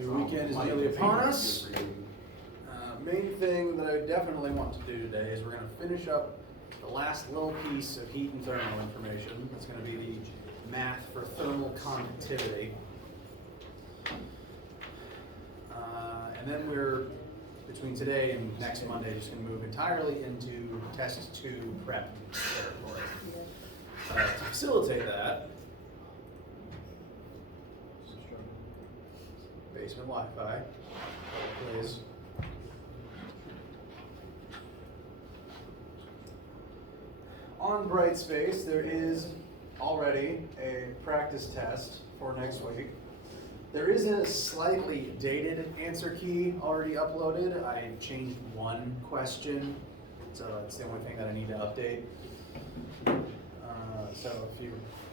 Your weekend is nearly upon us. Main thing that I definitely want to do today is we're going to finish up the last little piece of heat and thermal information. That's going to be the math for thermal conductivity. And then we're, between today and next Monday, just going to move entirely into test 2 prep territory. To facilitate that, basement Wi-Fi, please. On Brightspace, there is already a practice test for next week. There is a slightly dated answer key already uploaded. I changed one question, so it's the only thing that I need to update. So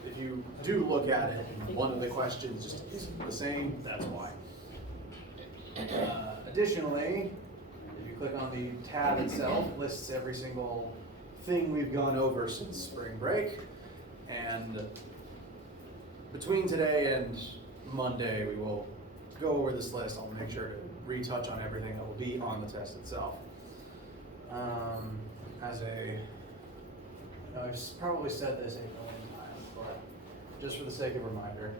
if you do look at it and one of the questions just isn't the same, that's why. Additionally, if you click on the tab itself, it lists every single thing we've gone over since spring break. And between today and Monday, we will go over this list. I'll make sure to retouch on everything that will be on the test itself. I've probably said this a million times, but just for the sake of a reminder,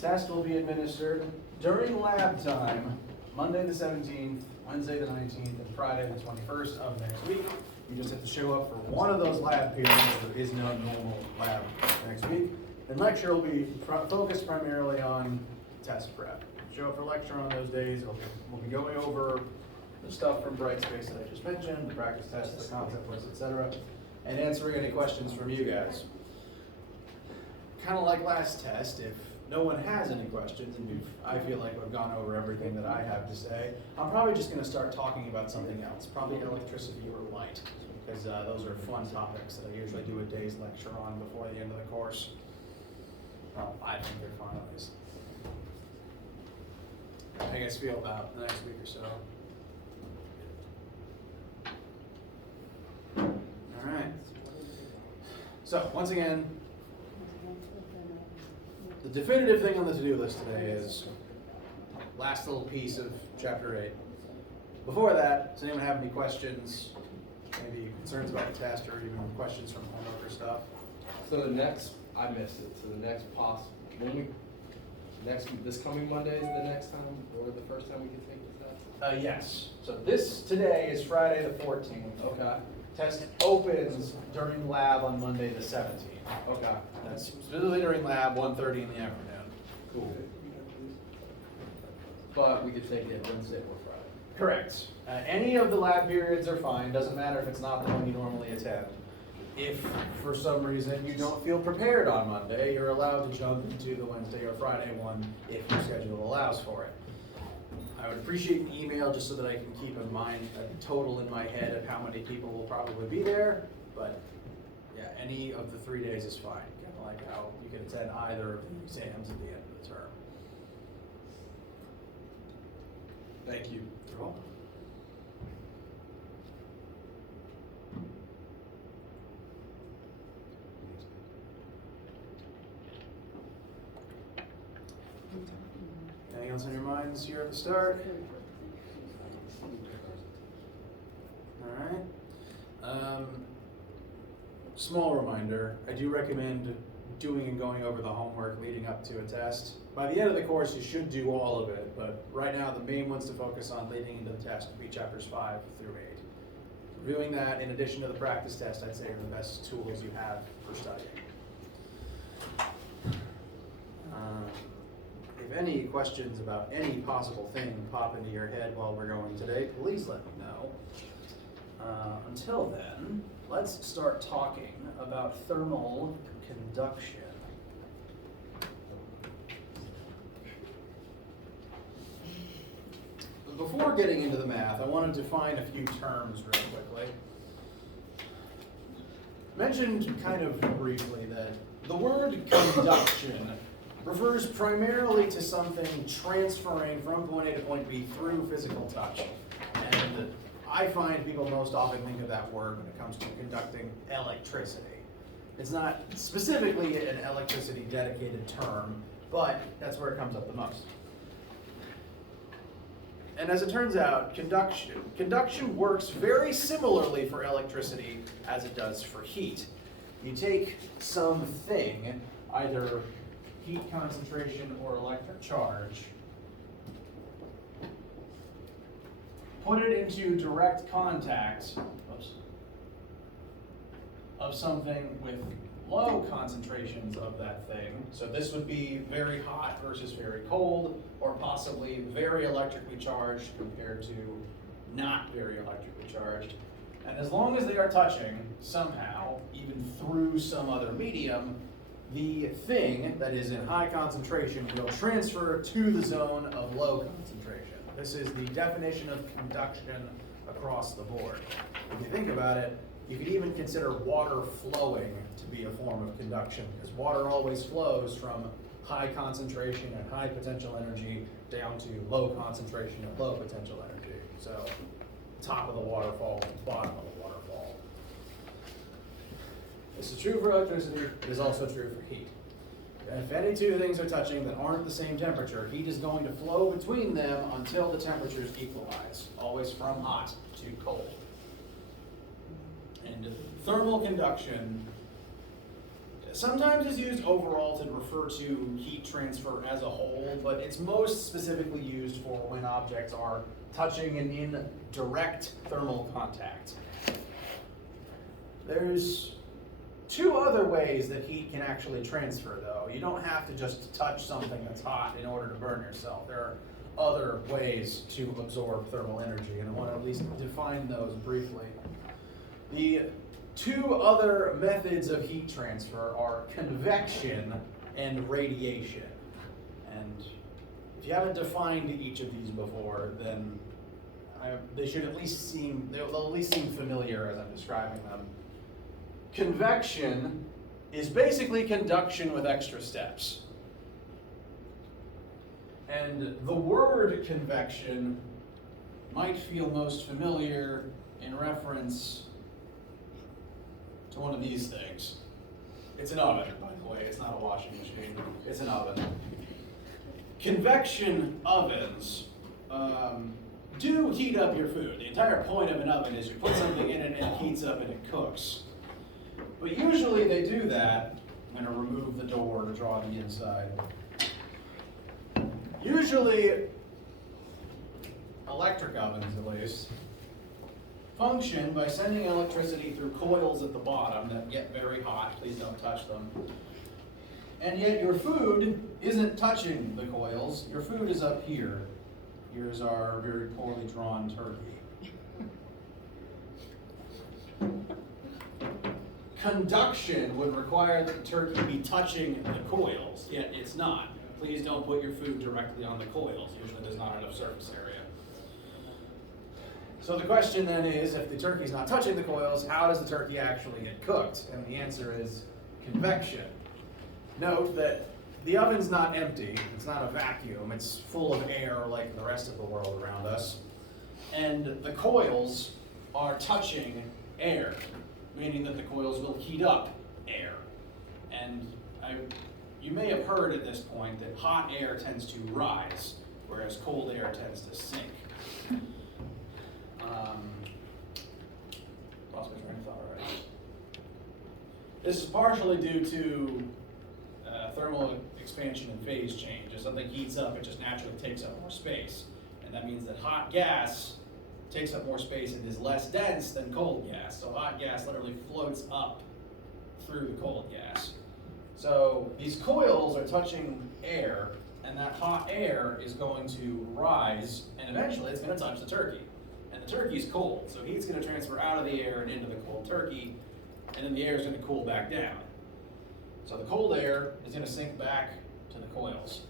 test will be administered during lab time, Monday the 17th, Wednesday the 19th, and Friday the 21st of next week. You just have to show up for one of those lab periods. There is no normal lab next week. And lecture will be focused primarily on test prep. Show up for lecture on those days. We'll be going over the stuff from Brightspace that I just mentioned, the practice tests, the concept list, etc., and answering any questions from you guys. Kind of like last test, if no one has any questions and I feel like we've gone over everything that I have to say, I'm probably just going to start talking about something else, probably electricity or light, because those are fun topics that I usually do a day's lecture on before the end of the course. Well, I think they're fun at least. How do you guys feel about the next week or so? All right. So, once again, the definitive thing on the to-do list today is last little piece of Chapter 8. Before that, does anyone have any questions, maybe concerns about the test, or even questions from homework or stuff? So the next, I missed it, so the next possible, this coming Monday is the next time, or the first time we can take the test? Yes. So today is Friday the 14th. Okay. Test opens during lab on Monday the 17th. Okay. That's specifically during lab, 1:30 in the afternoon. Cool. But we could take it Wednesday or Friday. Correct. Any of the lab periods are fine. Doesn't matter if it's not the one you normally attend. If for some reason you don't feel prepared on Monday, you're allowed to jump into the Wednesday or Friday one if your schedule allows for it. I would appreciate an email just so that I can keep in mind a total in my head of how many people will probably be there. But yeah, any of the 3 days is fine. Kind of like how you can attend either of the exams at the end of the term. Thank you. You're welcome. Anything else on your minds here at the start? All right. Small reminder, I do recommend doing and going over the homework leading up to a test. By the end of the course, you should do all of it, but right now the main ones to focus on leading into the test would be chapters 5 through 8. Reviewing that in addition to the practice test, I'd say are the best tools you have for studying. If any questions about any possible thing pop into your head while we're going today, please let me know. Until then, let's start talking about thermal conduction. Before getting into the math, I wanted to define a few terms real quickly. I mentioned kind of briefly that the word conduction refers primarily to something transferring from point A to point B through physical touch. And I find people most often think of that word when it comes to conducting electricity. It's not specifically an electricity dedicated term, but that's where it comes up the most. And as it turns out, conduction works very similarly for electricity as it does for heat. You take something, either heat concentration or electric charge, put it into direct contact of something with low concentrations of that thing. So this would be very hot versus very cold, or possibly very electrically charged compared to not very electrically charged. And as long as they are touching somehow, even through some other medium, the thing that is in high concentration will transfer to the zone of low concentration. This is the definition of conduction across the board. If you think about it, you could even consider water flowing to be a form of conduction, because water always flows from high concentration and high potential energy down to low concentration and low potential energy. So top of the waterfall, bottom of the waterfall. This is true for electricity, it is also true for heat. And if any two things are touching that aren't the same temperature, heat is going to flow between them until the temperatures equalize, always from hot to cold. And thermal conduction sometimes is used overall to refer to heat transfer as a whole, but it's most specifically used for when objects are touching and in direct thermal contact. There's two other ways that heat can actually transfer, though. You don't have to just touch something that's hot in order to burn yourself. There are other ways to absorb thermal energy, and I want to at least define those briefly. The two other methods of heat transfer are convection and radiation. And if you haven't defined each of these before, then they'll at least seem familiar as I'm describing them. Convection is basically conduction with extra steps. And the word convection might feel most familiar in reference to one of these things. It's an oven, by the way. It's not a washing machine. It's an oven. Convection ovens do heat up your food. The entire point of an oven is you put something in it and it heats up and it cooks. But usually they do that. I'm going to remove the door to draw the inside. Usually, electric ovens at least, function by sending electricity through coils at the bottom that get very hot. Please don't touch them. And yet your food isn't touching the coils. Your food is up here. Here's our very poorly drawn turkey. Conduction would require that the turkey be touching the coils, yet it's not. Please don't put your food directly on the coils. Usually there's not enough surface area. So the question then is, if the turkey's not touching the coils, how does the turkey actually get cooked? And the answer is convection. Note that the oven's not empty. It's not a vacuum. It's full of air like the rest of the world around us. And the coils are touching air, meaning that the coils will heat up air. And you may have heard at this point that hot air tends to rise, whereas cold air tends to sink. Lost my train of thought already. This is partially due to thermal expansion and phase change. As something heats up, it just naturally takes up more space. And that means that hot gas takes up more space and is less dense than cold gas. So hot gas literally floats up through the cold gas. So these coils are touching air, and that hot air is going to rise, and eventually it's going to touch the turkey. And the turkey's cold, so heat's going to transfer out of the air and into the cold turkey, and then the air is going to cool back down. So the cold air is going to sink back to the coils.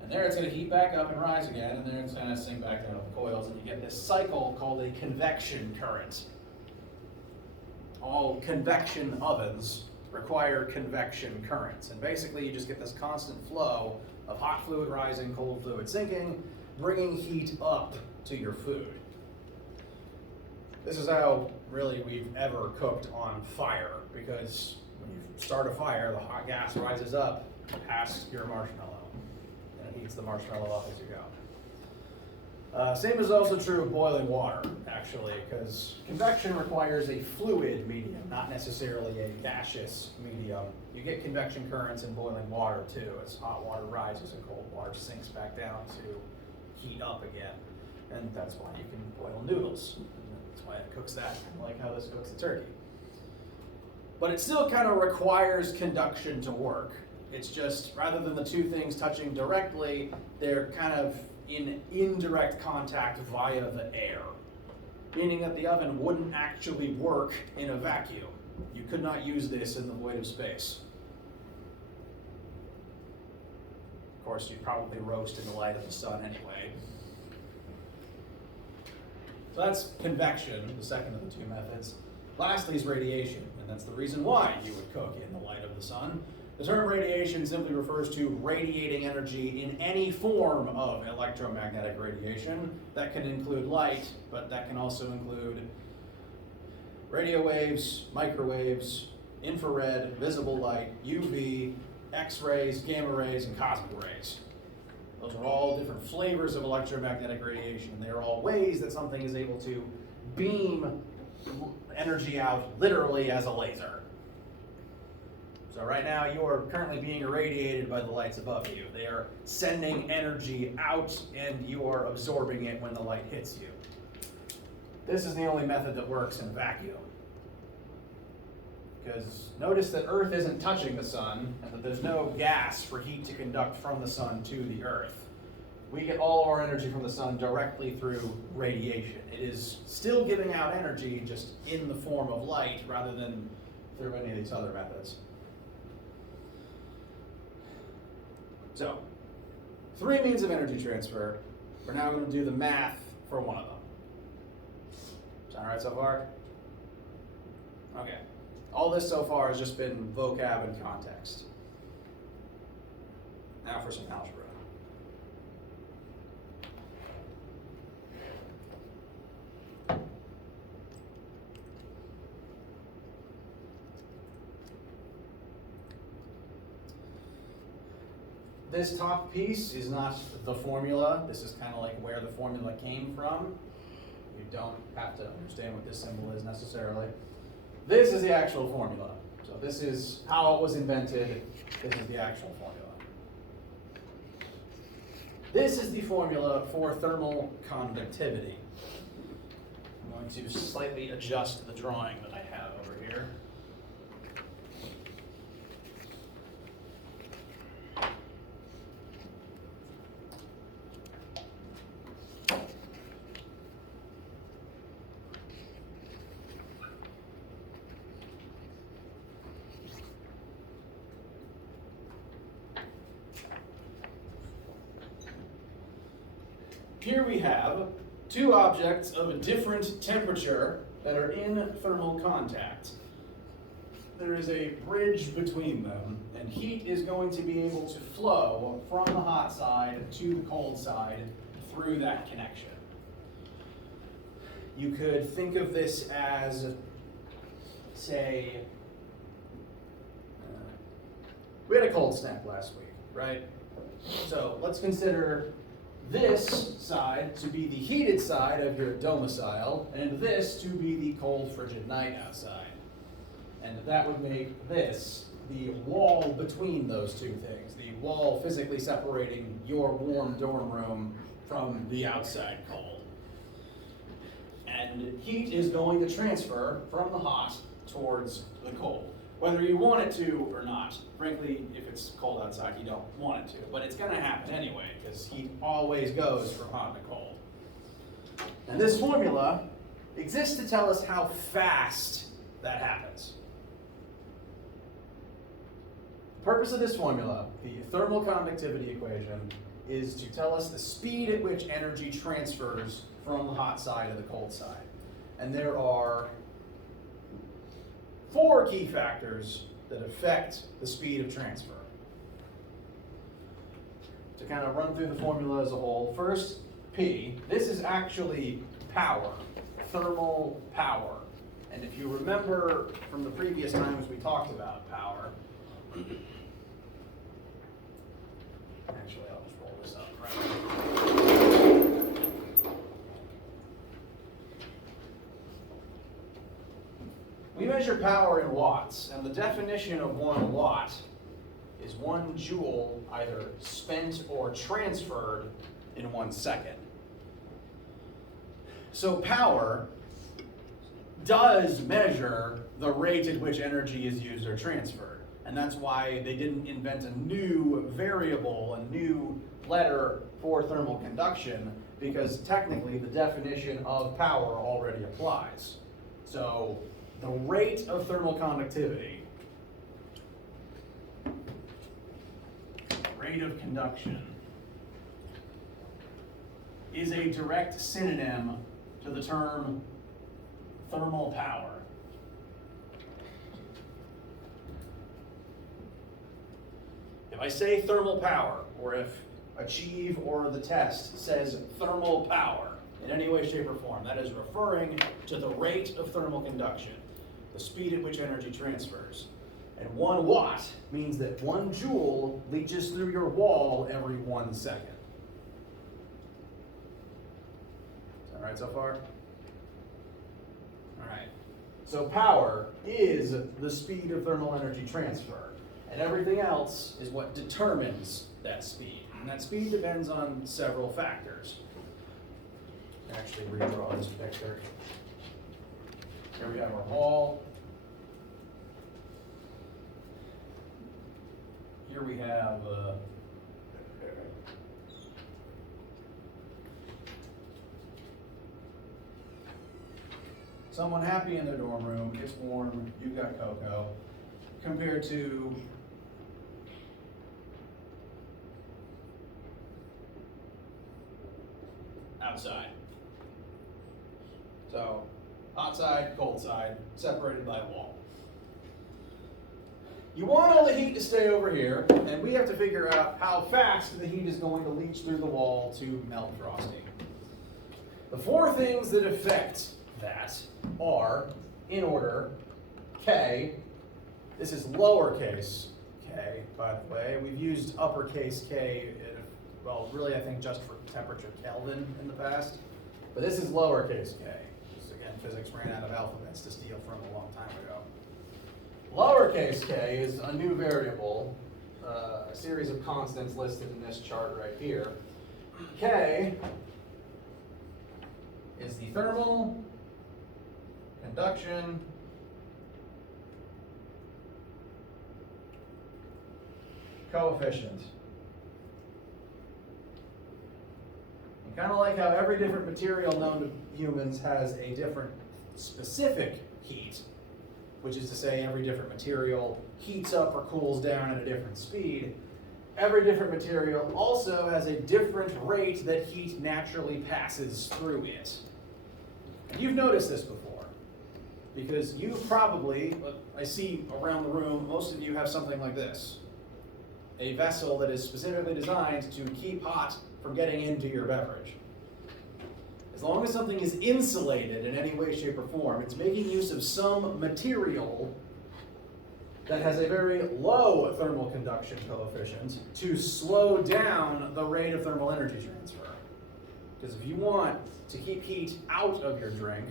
And there it's going to heat back up and rise again, and then it's going to sink back down to the coils, and you get this cycle called a convection current. All convection ovens require convection currents. And basically you just get this constant flow of hot fluid rising, cold fluid sinking, bringing heat up to your food. This is how really we've ever cooked on fire, because when you start a fire, the hot gas rises up past your marshmallow. and it heats the marshmallow up as you go. Same is also true of boiling water, actually, because convection requires a fluid medium, not necessarily a gaseous medium. You get convection currents in boiling water too, as hot water rises and cold water sinks back down to heat up again. And that's why you can boil noodles. That's why it cooks that, kind of like how this cooks the turkey. But it still kind of requires conduction to work. It's just, rather than the two things touching directly, they're kind of in indirect contact via the air, meaning that the oven wouldn't actually work in a vacuum. You could not use this in the void of space. Of course, you'd probably roast in the light of the sun anyway. So that's convection, the second of the two methods. Lastly is radiation, and that's the reason why you would cook in the light of the sun. The term radiation simply refers to radiating energy in any form of electromagnetic radiation. That can include light, but that can also include radio waves, microwaves, infrared, visible light, UV, X-rays, gamma rays, and cosmic rays. Those are all different flavors of electromagnetic radiation. They are all ways that something is able to beam energy out literally as a laser. So right now you are currently being irradiated by the lights above you. They are sending energy out and you are absorbing it when the light hits you. This is the only method that works in a vacuum. Because notice that Earth isn't touching the sun and that there's no gas for heat to conduct from the sun to the Earth. We get all of our energy from the sun directly through radiation. It is still giving out energy, just in the form of light rather than through any of these other methods. So, 3 means of energy transfer. We're now going to do the math for one of them. Sound all right so far? Okay. All this so far has just been vocab and context. Now for some algebra. This top piece is not the formula. This is kind of like where the formula came from. You don't have to understand what this symbol is necessarily. This is the actual formula. So this is how it was invented. This is the actual formula. This is the formula for thermal conductivity. I'm going to slightly adjust the drawing that I have over here. Here we have 2 objects of a different temperature that are in thermal contact. There is a bridge between them, and heat is going to be able to flow from the hot side to the cold side through that connection. You could think of this as, say, we had a cold snap last week, right? So let's consider this side to be the heated side of your domicile, and this to be the cold, frigid night outside. And that would make this the wall between those two things, the wall physically separating your warm dorm room from the outside cold. And heat is going to transfer from the hot towards the cold, whether you want it to or not. Frankly, if it's cold outside, you don't want it to, but it's going to happen anyway, because heat always goes from hot to cold. And this formula exists to tell us how fast that happens. The purpose of this formula, the thermal conductivity equation, is to tell us the speed at which energy transfers from the hot side to the cold side. And there are 4 key factors that affect the speed of transfer. To kind of run through the formula as a whole, first, P. This is actually power, thermal power. And if you remember from the previous times we talked about power, actually, I'll just roll this up. We measure power in watts, and the definition of 1 watt is 1 joule either spent or transferred in 1 second. So power does measure the rate at which energy is used or transferred. And that's why they didn't invent a new variable, a new letter for thermal conduction, because technically the definition of power already applies. So the rate of thermal conductivity, rate of conduction, is a direct synonym to the term thermal power. If I say thermal power, or if Achieve or the test says thermal power in any way, shape, or form, that is referring to the rate of thermal conduction, the speed at which energy transfers. And 1 watt means that 1 joule leaches through your wall every 1 second. Is that right so far? All right. So power is the speed of thermal energy transfer, and everything else is what determines that speed. And that speed depends on several factors. Actually redraw this picture. Here we have our wall. Here we have someone happy in their dorm room, it's warm, you've got cocoa, compared to outside. So, hot side, cold side, separated by a wall. You want all the heat to stay over here, and we have to figure out how fast the heat is going to leach through the wall to melt frosting. The 4 things that affect that are, in order, K. This is lowercase k, by the way. We've used uppercase K, well, really I think just for temperature Kelvin in the past. But this is lowercase k. Just, again, physics ran out of alphabets to steal from a long time ago. Lowercase k is a new variable, a series of constants listed in this chart right here. K is the thermal conduction coefficient. And kind of like how every different material known to humans has a different specific heat, which is to say every different material heats up or cools down at a different speed, every different material also has a different rate that heat naturally passes through it. And you've noticed this before, because you probably, I see around the room, most of you have something like this. A vessel that is specifically designed to keep hot from getting into your beverage. As long as something is insulated in any way, shape, or form, it's making use of some material that has a very low thermal conduction coefficient to slow down the rate of thermal energy transfer. Because if you want to keep heat out of your drink,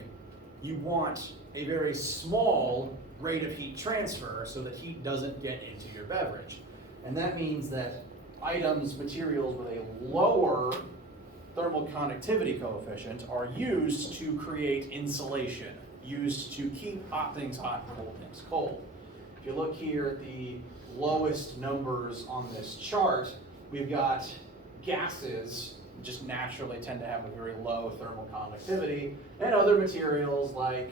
you want a very small rate of heat transfer so that heat doesn't get into your beverage. And that means that items, materials with a lower thermal conductivity coefficient are used to create insulation, used to keep hot things hot and cold things cold. If you look here at the lowest numbers on this chart, we've got gases just naturally tend to have a very low thermal conductivity, and other materials like,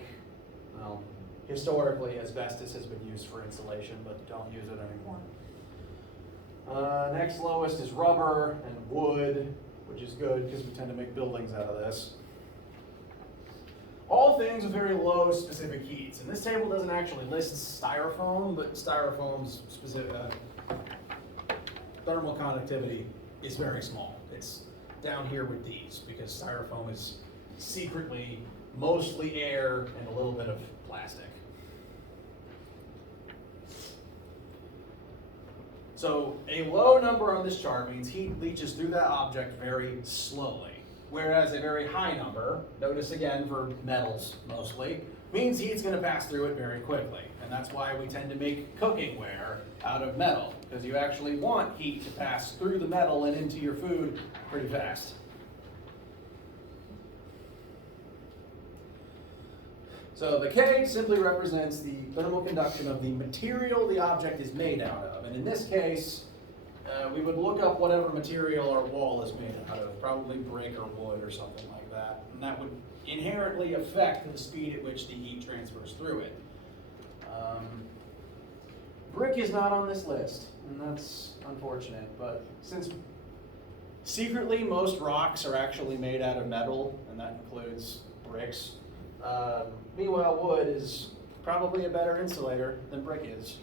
well, historically asbestos has been used for insulation, but don't use it anymore. Next lowest is rubber and wood, which is good because we tend to make buildings out of this. All things with very low specific heats. And this table doesn't actually list styrofoam, but styrofoam's specific thermal conductivity is very small. It's down here with these because styrofoam is secretly mostly air and a little bit of plastic. So a low number on this chart means heat leaches through that object very slowly. Whereas a very high number, notice again for metals mostly, means heat's going to pass through it very quickly. And that's why we tend to make cooking ware out of metal, because you actually want heat to pass through the metal and into your food pretty fast. So the K simply represents the thermal conduction of the material the object is made out of. And in this case, we would look up whatever material our wall is made out of, probably brick or wood or something like that. And that would inherently affect the speed at which the heat transfers through it. Brick is not on this list, and that's unfortunate, but since secretly most rocks are actually made out of metal, and that includes bricks, meanwhile wood is probably a better insulator than brick is.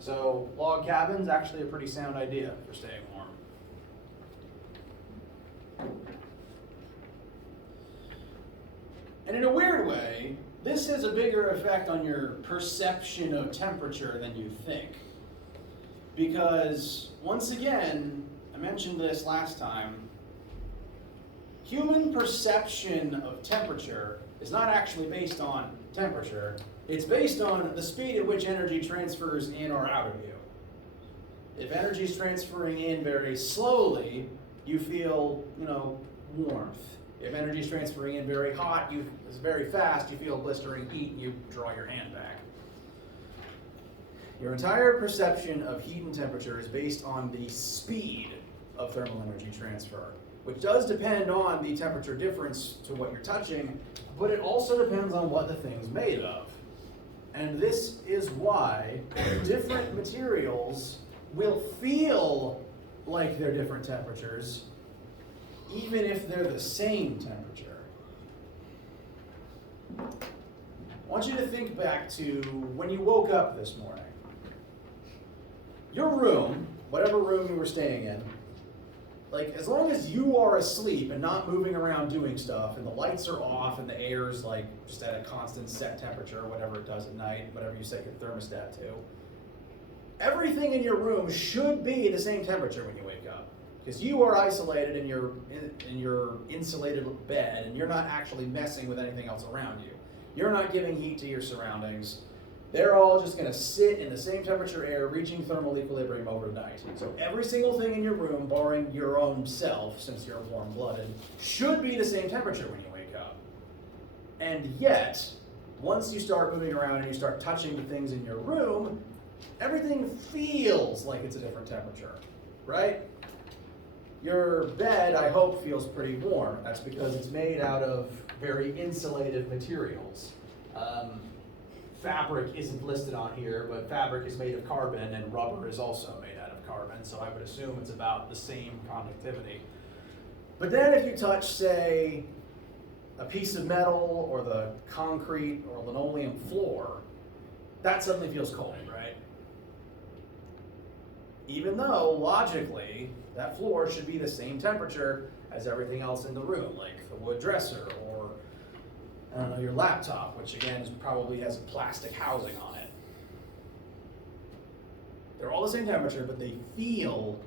So log cabin's actually a pretty sound idea for staying warm. And in a weird way, this has a bigger effect on your perception of temperature than you think. Because, once again, I mentioned this last time, human perception of temperature is not actually based on temperature. It's based on the speed at which energy transfers in or out of you. If energy is transferring in very slowly, you feel, warmth. If energy is transferring in very hot, it's very fast, you feel blistering heat and you draw your hand back. Your entire perception of heat and temperature is based on the speed of thermal energy transfer, which does depend on the temperature difference to what you're touching, but it also depends on what the thing's made of. And this is why different materials will feel like they're different temperatures, even if they're the same temperature. I want you to think back to when you woke up this morning. Your room, whatever room you were staying in, as long as you are asleep and not moving around doing stuff, and the lights are off and the air's just at a constant set temperature, whatever it does at night, whatever you set your thermostat to, everything in your room should be the same temperature when you wake up. Because you are isolated in your insulated bed, and you're not actually messing with anything else around you. You're not giving heat to your surroundings. They're all just going to sit in the same temperature air, reaching thermal equilibrium overnight. So every single thing in your room, barring your own self, since you're warm-blooded, should be the same temperature when you wake up. And yet, once you start moving around and you start touching the things in your room, everything feels like it's a different temperature, right? Your bed, I hope, feels pretty warm. That's because it's made out of very insulated materials. Fabric isn't listed on here, but fabric is made of carbon, and rubber is also made out of carbon, so I would assume it's about the same conductivity. But then if you touch, say, a piece of metal or the concrete or linoleum floor, that suddenly feels cold, right? Even though, logically, that floor should be the same temperature as everything else in the room, like the wood dresser or, your laptop, which again probably has a plastic housing on it. They're all the same temperature, but they feel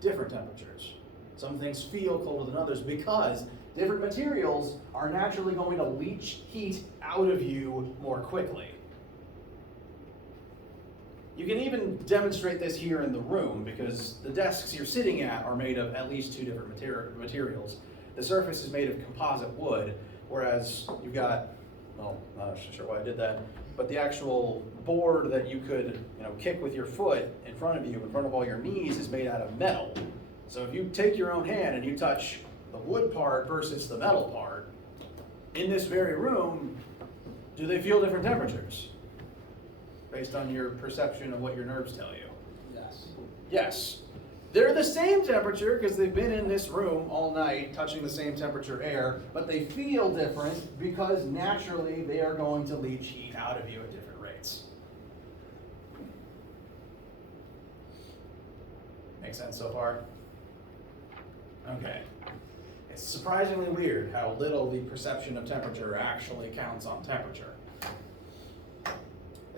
different temperatures. Some things feel colder than others because different materials are naturally going to leach heat out of you more quickly. You can even demonstrate this here in the room because the desks you're sitting at are made of at least two different materials. The surface is made of composite wood, whereas you've got, I'm not sure why I did that, but the actual board that you could kick with your foot in front of you, in front of all your knees, is made out of metal. So if you take your own hand and you touch the wood part versus the metal part, in this very room, do they feel different temperatures? Based on your perception of what your nerves tell you? Yes. Yes. They're the same temperature because they've been in this room all night touching the same temperature air, but they feel different because naturally they are going to leach heat out of you at different rates. Make sense so far? Okay. It's surprisingly weird how little the perception of temperature actually counts on temperature.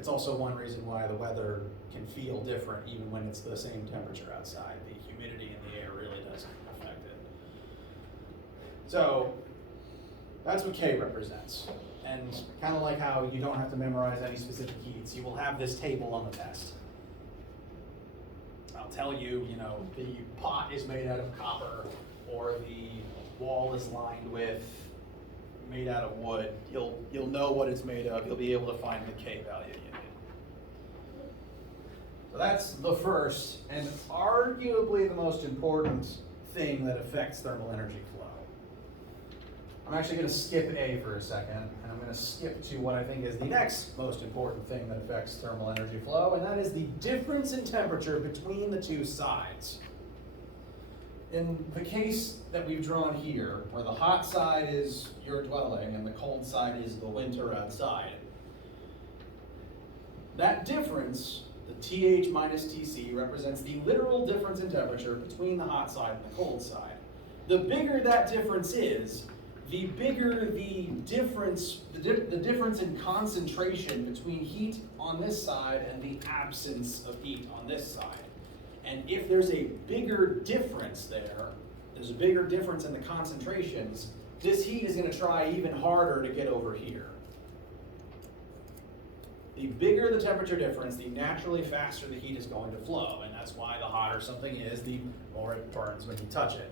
It's also one reason why the weather can feel different even when it's the same temperature outside. The humidity in the air really does affect it. So that's what K represents. And kind of like how you don't have to memorize any specific heats, you will have this table on the test. I'll tell you, the pot is made out of copper, or the wall is made out of wood. You'll know what it's made of. You'll be able to find the K value you need. So that's the first and arguably the most important thing that affects thermal energy flow. I'm actually going to skip A for a second, and I'm going to skip to what I think is the next most important thing that affects thermal energy flow, and that is the difference in temperature between the two sides. In the case that we've drawn here, where the hot side is your dwelling and the cold side is the winter outside, that difference, the TH minus TC, represents the literal difference in temperature between the hot side and the cold side. The bigger that difference is, the bigger the difference in concentration between heat on this side and the absence of heat on this side. And if there's a bigger difference there's a bigger difference in the concentrations, this heat is going to try even harder to get over here. The bigger the temperature difference, the naturally faster the heat is going to flow, and that's why the hotter something is, the more it burns when you touch it.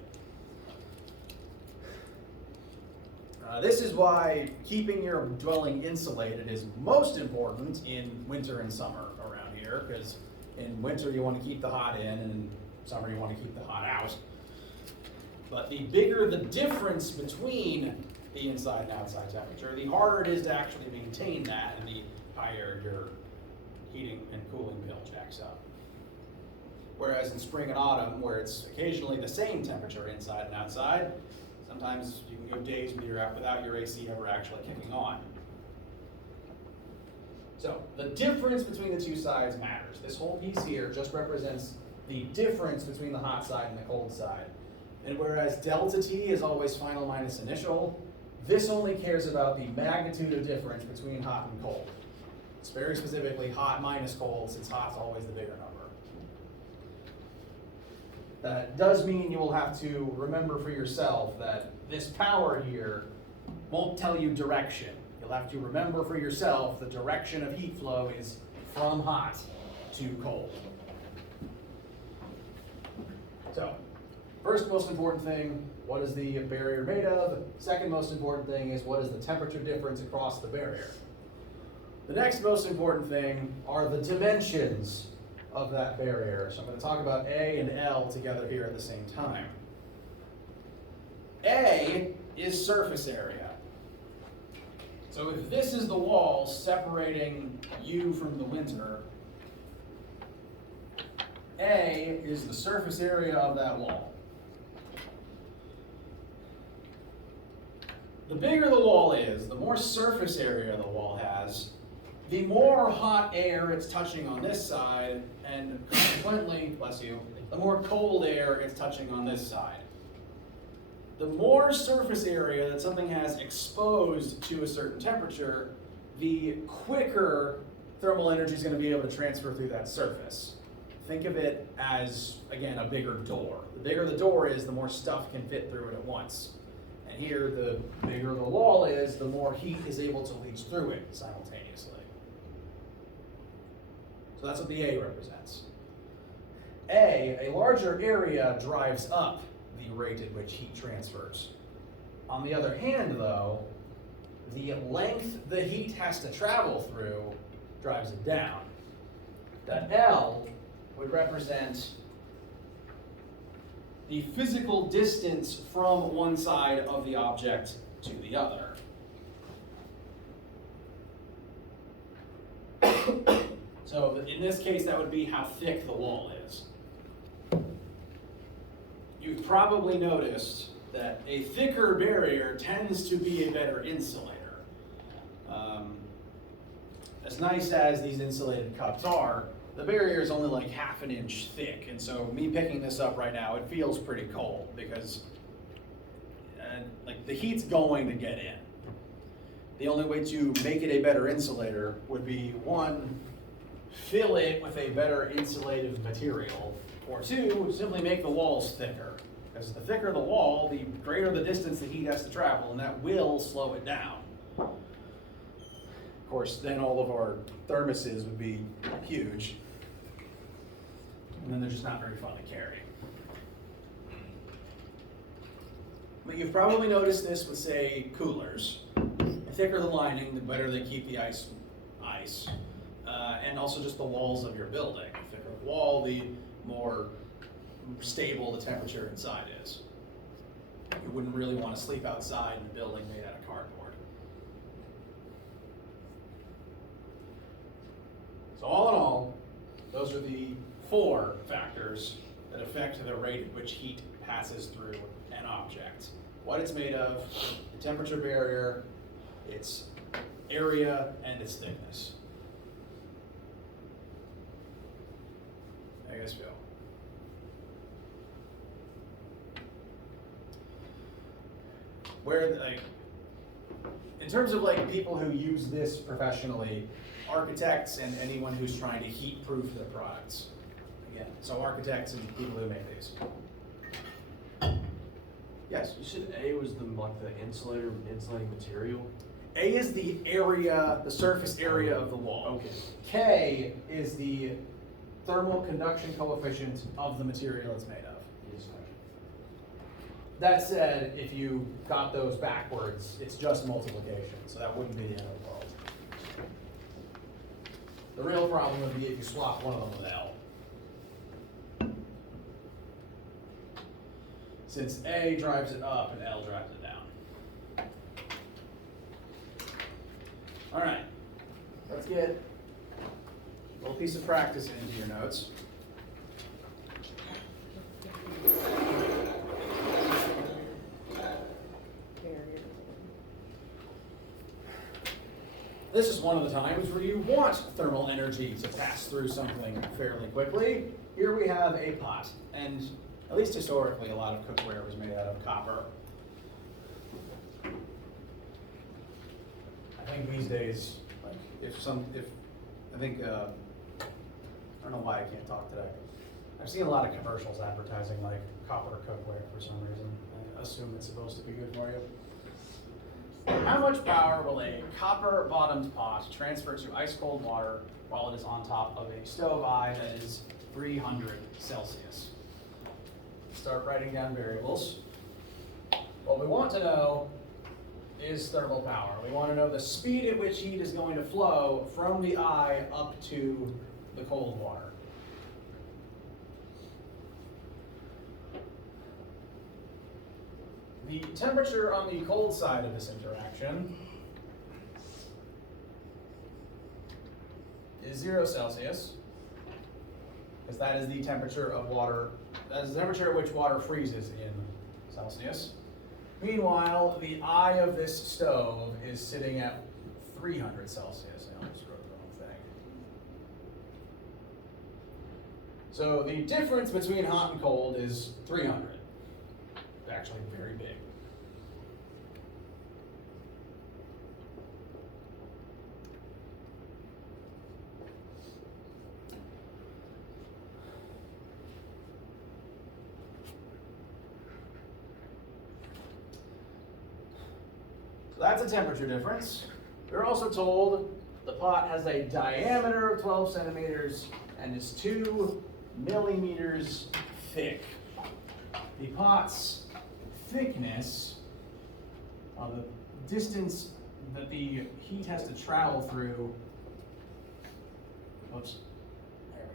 This is why keeping your dwelling insulated is most important in winter and summer around here, because in winter you want to keep the hot in, and in summer you want to keep the hot out. But the bigger the difference between the inside and outside temperature, the harder it is to actually maintain that, and the higher your heating and cooling bill jacks up. Whereas in spring and autumn, where it's occasionally the same temperature inside and outside, sometimes you can go days without your AC ever actually kicking on. So the difference between the two sides matters. This whole piece here just represents the difference between the hot side and the cold side. And whereas delta T is always final minus initial, this only cares about the magnitude of difference between hot and cold. It's very specifically hot minus cold, since hot's always the bigger number. That does mean you will have to remember for yourself that this power here won't tell you direction. You'll have to remember for yourself the direction of heat flow is from hot to cold. So, first most important thing, what is the barrier made of? Second most important thing is what is the temperature difference across the barrier? The next most important thing are the dimensions of that barrier. So I'm going to talk about A and L together here at the same time. A is surface area. So if this is the wall separating you from the winter, A is the surface area of that wall. The bigger the wall is, the more surface area the wall has, the more hot air it's touching on this side, and consequently, bless you, the more cold air it's touching on this side. The more surface area that something has exposed to a certain temperature, the quicker thermal energy is going to be able to transfer through that surface. Think of it as, again, a bigger door. The bigger the door is, the more stuff can fit through it at once. And here, the bigger the wall is, the more heat is able to leach through it simultaneously. So that's what the A represents. A larger area drives up the rate at which heat transfers. On the other hand, though, the length the heat has to travel through drives it down. That L would represent the physical distance from one side of the object to the other. So in this case, that would be how thick the wall is. You've probably noticed that a thicker barrier tends to be a better insulator. As nice as these insulated cups are, the barrier is only like half an inch thick, and so me picking this up right now, it feels pretty cold because like the heat's going to get in. the only way to make it a better insulator would be, one, fill it with a better insulative material, or two, simply make the walls thicker. Because the thicker the wall, the greater the distance the heat has to travel, and that will slow it down. Of course, then all of our thermoses would be huge, and then they're just not very fun to carry. But you've probably noticed this with, say, coolers. The thicker the lining, the better they keep the ice, and also just the walls of your building. The thicker the wall, the more stable the temperature inside is. You wouldn't really want to sleep outside in a building made out of cardboard. So all in all, those are the 4 factors that affect the rate at which heat passes through an object. What it's made of, the temperature barrier, its area, and its thickness. How you guys feel? In terms of people who use this professionally, architects and anyone who's trying to heat-proof their products. Again, so architects and people who make these. Yes? You said A was the insulating material? A is the area, the surface area of the wall. Okay. K is the thermal conduction coefficient of the material it's made of. Yes, sir. That said, if you got those backwards, it's just multiplication, so that wouldn't be the end of the world. The real problem would be if you swap one of them with L. Since A drives it up and L drives it down. All right, let's get a little piece of practice into your notes. This is one of the times where you want thermal energy to pass through something fairly quickly. Here we have a pot, and at least historically, a lot of cookware was made out of copper. I think these days, I don't know why I can't talk today. I've seen a lot of commercials advertising copper cookware for some reason. I assume it's supposed to be good for you. How much power will a copper-bottomed pot transfer to ice-cold water while it is on top of a stove eye that is 300 Celsius? Start writing down variables. What we want to know is thermal power. We want to know the speed at which heat is going to flow from the eye up to the cold water. The temperature on the cold side of this interaction is 0 Celsius, because that is the temperature of water, that is the temperature at which water freezes in Celsius. Meanwhile, the eye of this stove is sitting at 300 Celsius. I almost wrote the wrong thing. So the difference between hot and cold is 300. It's actually very big. So that's a temperature difference. We're also told the pot has a diameter of 12 centimeters and is 2 millimeters thick. The pot's thickness, the distance that the heat has to travel through, there we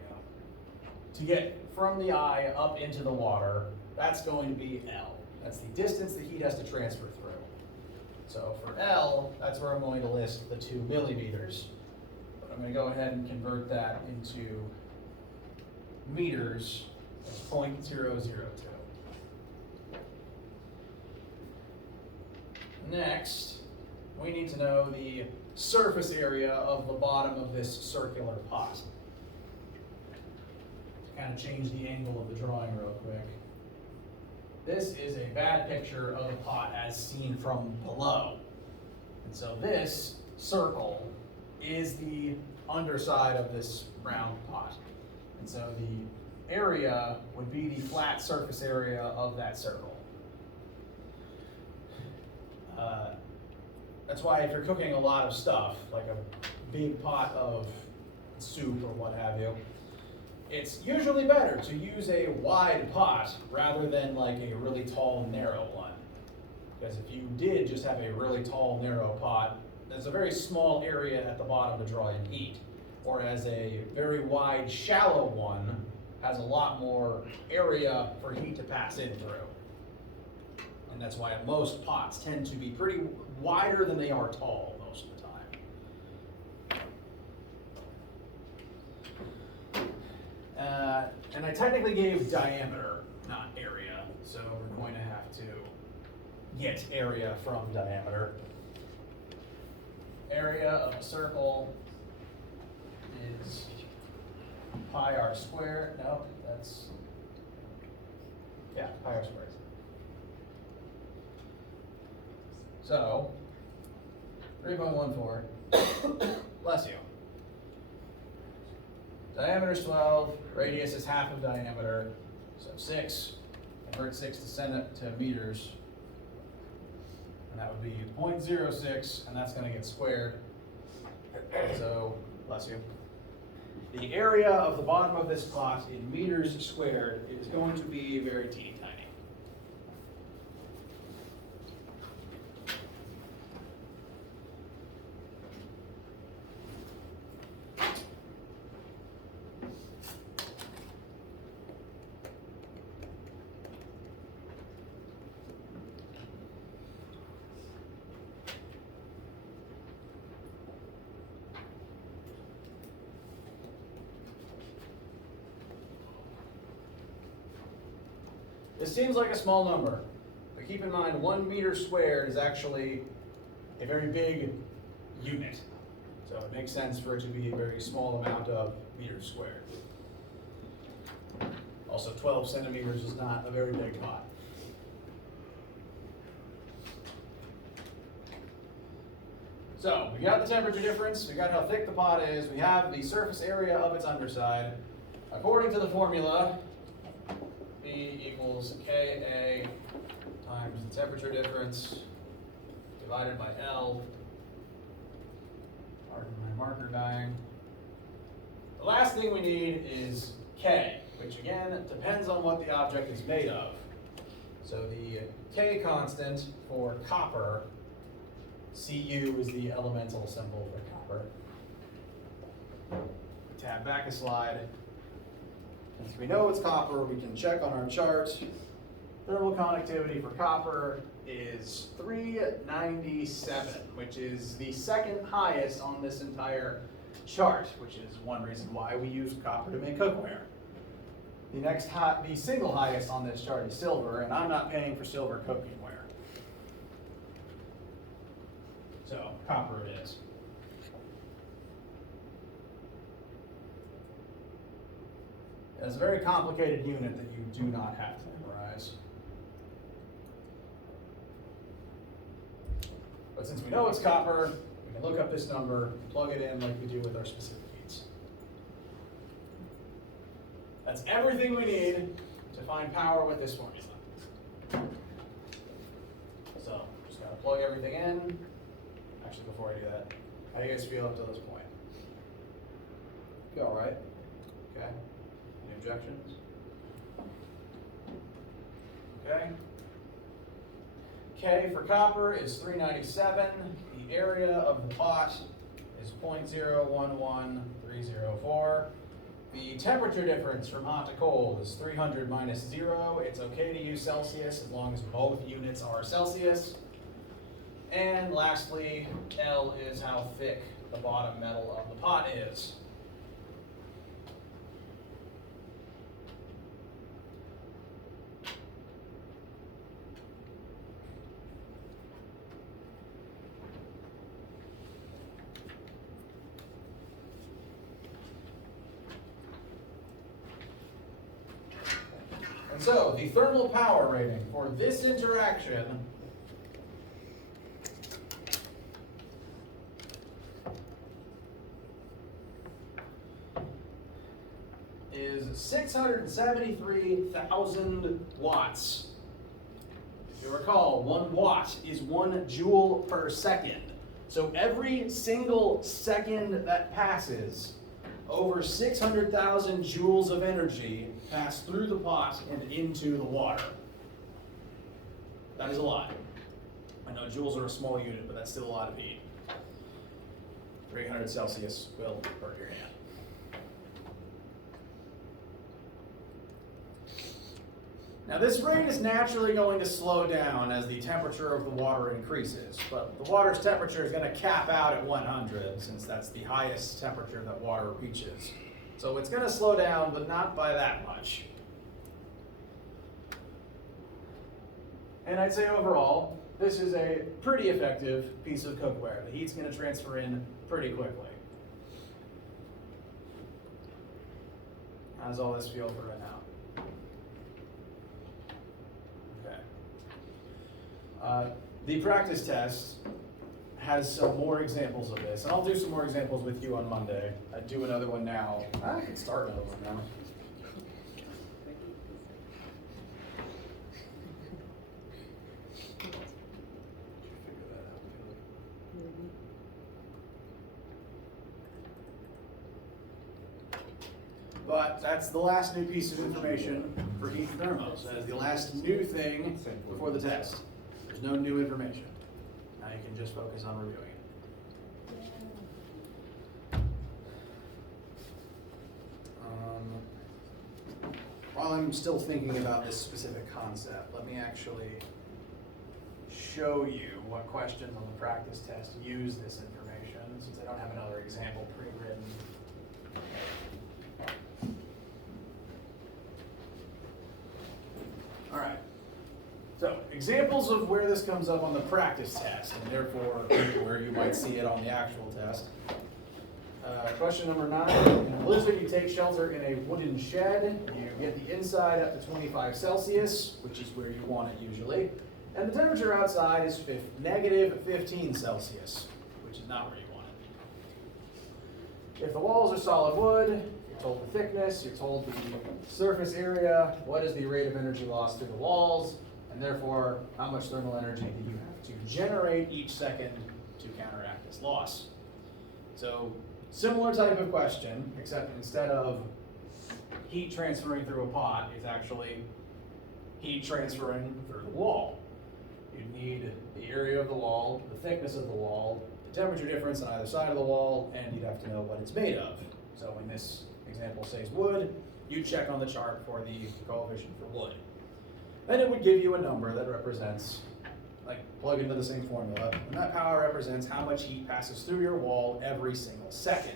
go, to get from the eye up into the water, that's going to be L. That's the distance the heat has to transfer through. So for L, that's where I'm going to list the 2 millimeters. But I'm going to go ahead and convert that into meters as 0.002. Next, we need to know the surface area of the bottom of this circular pot. Kind of change the angle of the drawing real quick. This is a bad picture of the pot as seen from below. And so this circle is the underside of this round pot. And so the area would be the flat surface area of that circle. That's why if you're cooking a lot of stuff, like a big pot of soup or what have you, it's usually better to use a wide pot rather than like a really tall, narrow one. Because if you did just have a really tall, narrow pot, there's a very small area at the bottom to draw in heat. Whereas a very wide, shallow one has a lot more area for heat to pass in through. And that's why most pots tend to be pretty wider than they are tall most of the time. And I technically gave diameter, not area, so we're going to have to get area from diameter. Area of a circle is pi r squared. No, that's, yeah, pi r squared. So, 3.14, bless you. Diameter is 12, radius is half of diameter, so 6, convert 6 to meters, and that would be 0.06, and that's going to get squared. So, bless you. The area of the bottom of this pot in meters squared is going to be very teeny tiny. This seems like a small number, but keep in mind 1 meter squared is actually a very big unit. So it makes sense for it to be a very small amount of meters squared. Also, 12 centimeters is not a very big pot. So we got the temperature difference, we got how thick the pot is, we have the surface area of its underside. According to the formula, B equals Ka times the temperature difference divided by L. Pardon my marker dying. The last thing we need is K, which again depends on what the object is made of. So the K constant for copper, Cu is the elemental symbol for copper. Tab back a slide. Since we know it's copper, we can check on our chart. Thermal conductivity for copper is 397, which is the second highest on this entire chart, which is one reason why we use copper to make cookware. The single highest on this chart is silver, and I'm not paying for silver cookware. So copper it is. It's a very complicated unit that you do not have to memorize. But since we know it's copper, we can look up this number, plug it in like we do with our specific heats. That's everything we need to find power with this formula. So, just gotta plug everything in. Actually, before I do that, how do you guys feel up to this point? Feel all right? Okay. Any objections? Okay. K for copper is 397. The area of the pot is 0.011304. The temperature difference from hot to cold is 300 minus 0. It's okay to use Celsius as long as both units are Celsius. And lastly, L is how thick the bottom metal of the pot is. And so, the thermal power rating for this interaction is 673,000 watts. If you recall, 1 watt is 1 joule per second. So every single second that passes, over 600,000 joules of energy pass through the pot and into the water. That is a lot. I know joules are a small unit, but that's still a lot of heat. 300 Celsius will burn your hand. Now this rate is naturally going to slow down as the temperature of the water increases, but the water's temperature is going to cap out at 100 since that's the highest temperature that water reaches. So it's going to slow down, but not by that much. And I'd say overall, this is a pretty effective piece of cookware. The heat's going to transfer in pretty quickly. How does all this feel for right now? The practice test has some more examples of this, and I'll do some more examples with you on Monday. I'd do another one now. I can start another one now. But that's the last new piece of information for heat thermos. That is the last new thing before the test. There's no new information. Now you can just focus on reviewing it. While I'm still thinking about this specific concept, let me actually show you what questions on the practice test use this information, since I don't have another example pre-written. All right. So, examples of where this comes up on the practice test, and therefore where you might see it on the actual test. Question number 9. In a blizzard, you take shelter in a wooden shed. You get the inside up to 25 Celsius, which is where you want it usually. And the temperature outside is negative 15 Celsius, which is not where you want it. If the walls are solid wood, you're told the thickness, you're told the surface area, what is the rate of energy loss through the walls, and therefore how much thermal energy do you have to generate each second to counteract this loss. So, similar type of question, except instead of heat transferring through a pot, it's actually heat transferring through the wall. You need the area of the wall, the thickness of the wall, the temperature difference on either side of the wall, and you'd have to know what it's made of. So when this example says wood, you check on the chart for the coefficient for wood. Then it would give you a number that represents, like plug into the same formula, and that power represents how much heat passes through your wall every single second.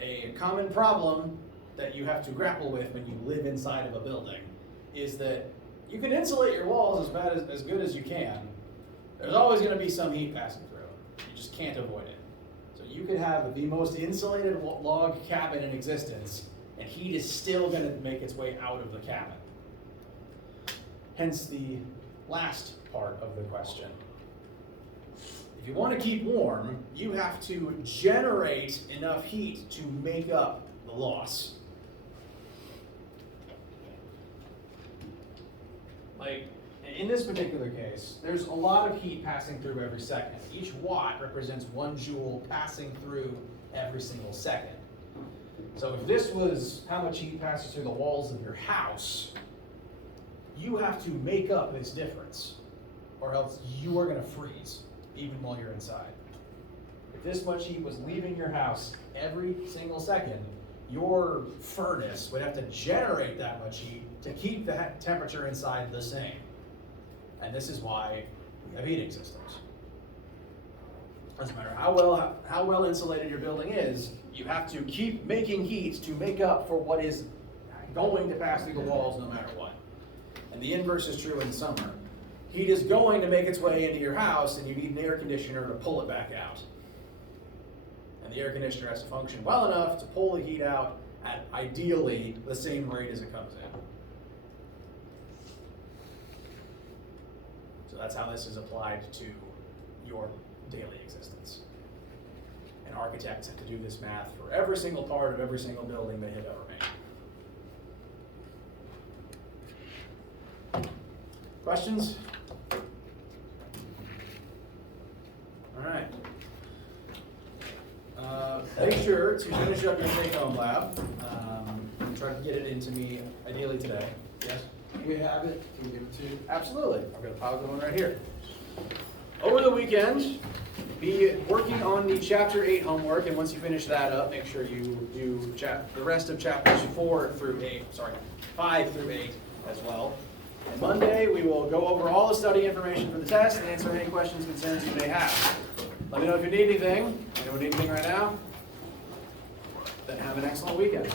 A common problem that you have to grapple with when you live inside of a building is that you can insulate your walls as good as you can. There's always going to be some heat passing through. You just can't avoid it. So you could have the most insulated log cabin in existence, and heat is still going to make its way out of the cabin. Hence the last part of the question. If you want to keep warm, you have to generate enough heat to make up the loss. Like, in this particular case, there's a lot of heat passing through every second. Each watt represents 1 joule passing through every single second. So if this was how much heat passes through the walls of your house, you have to make up this difference, or else you are going to freeze, even while you're inside. If this much heat was leaving your house every single second, your furnace would have to generate that much heat to keep the temperature inside the same. And this is why we have heating systems. Doesn't matter how well insulated your building is, you have to keep making heat to make up for what is going to pass through the walls no matter what. And the inverse is true in summer. Heat is going to make its way into your house, and you need an air conditioner to pull it back out. And the air conditioner has to function well enough to pull the heat out at ideally the same rate as it comes in. So that's how this is applied to your daily existence. And architect to do this math for every single part of every single building they have ever made. Questions? All right. Make sure to finish up your take-home lab. Try to get it into me ideally today. Yes? We have it, can we give it to you? Absolutely. I've got a pile going right here. Over the weekend, be working on the Chapter 8 homework, and once you finish that up, make sure you do the rest of chapters 5 through 8 as well. And Monday, we will go over all the study information for the test and answer any questions, concerns you may have. Let me know if you need anything. Anyone need anything right now? Then have an excellent weekend.